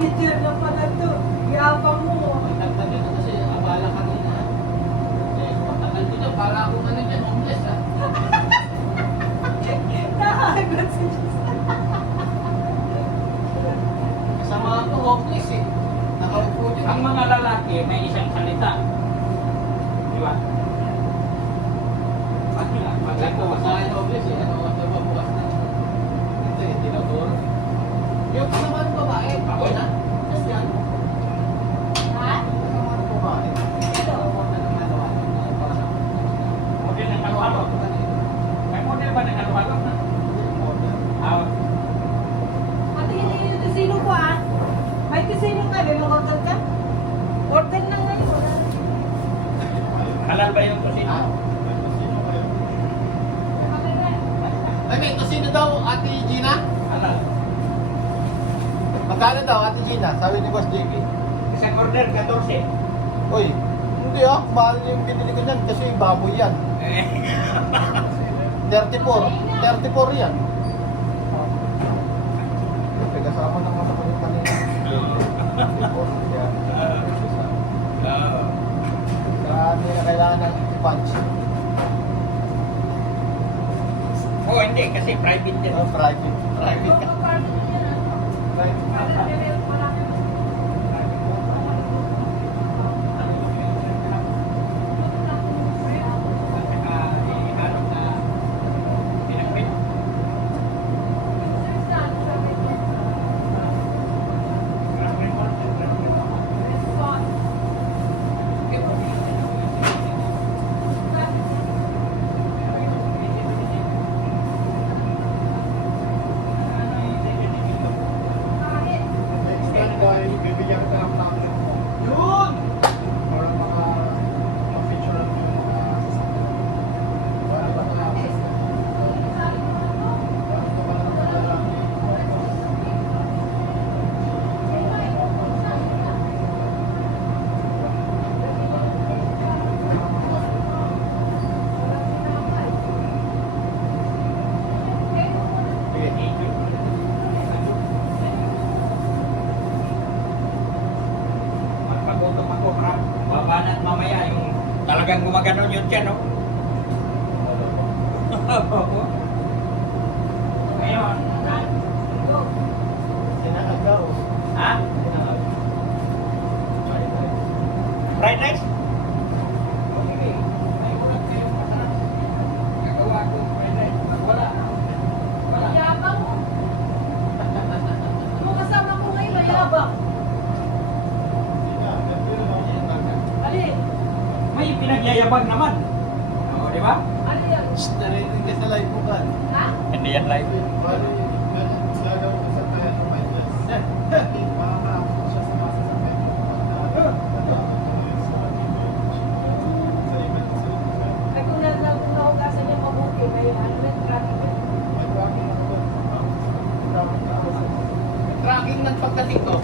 manager na pala to. Yabang mo. Nagtagtag yun kasi abala kanina. Eh, matagal din yun. Para akong ano dyan, homeless ah. Nakaagad si Diyos. Kasama ako homeless eh. Nakaupo dyan. Ang mga lalaki may isang salita. Di ba? Ano nga? Pag ako masahin homeless eh. Ano ako ba bukas na? Ito eh, tinuturo. Yung naman babae, ako na. Just yan. Ha? Kasama ng babae. Ito. Model ng halo-halo. May model ba ng halo-halo? Ah, Ate, yung tusino ko ah. May tusino ka, may order ka? Order na ngayon. halal ba yung kusino? Ay, may tosino daw, Ate Gina? Halal. Magkano daw, Ate Gina? Sabi ni Boss JB. Isang order, 14. Uy, hindi ah. Mahal yung binili ko niyan kasi baboy yan. 34. 34 yan. May kasama ng mga kapatid kanina. 34 yan. Kaya hindi na kailangan ng punch. Oh, hindi. Kasi private din. Private. Private ka. Private ka. Bibigyan kita ng plano. Yun! Para maka-picture lang yung para ba na Pag-utom ako, babanat mamaya yung talagang gumagano yun dyan, no? Ngayon, sinakagaw. ha? Fried rice? Okay. May ulat kayong masarap. Gagawa ko fried rice. Wala. Wala. Yabang mo. Kung kasama ko ngayon, mayabang. Ali, May pinagyayabang naman. O, di ba? ali yan. Narinig ka sa live mo kan. Ha? Hindi yan live. Bali, gagaw ko sa kaya ng mindless. Makakaakot siya sa masa sa pwede. Ay kung nahugasan niya mabuti, may ano may traffic yan. Tracking ng pagdating ko.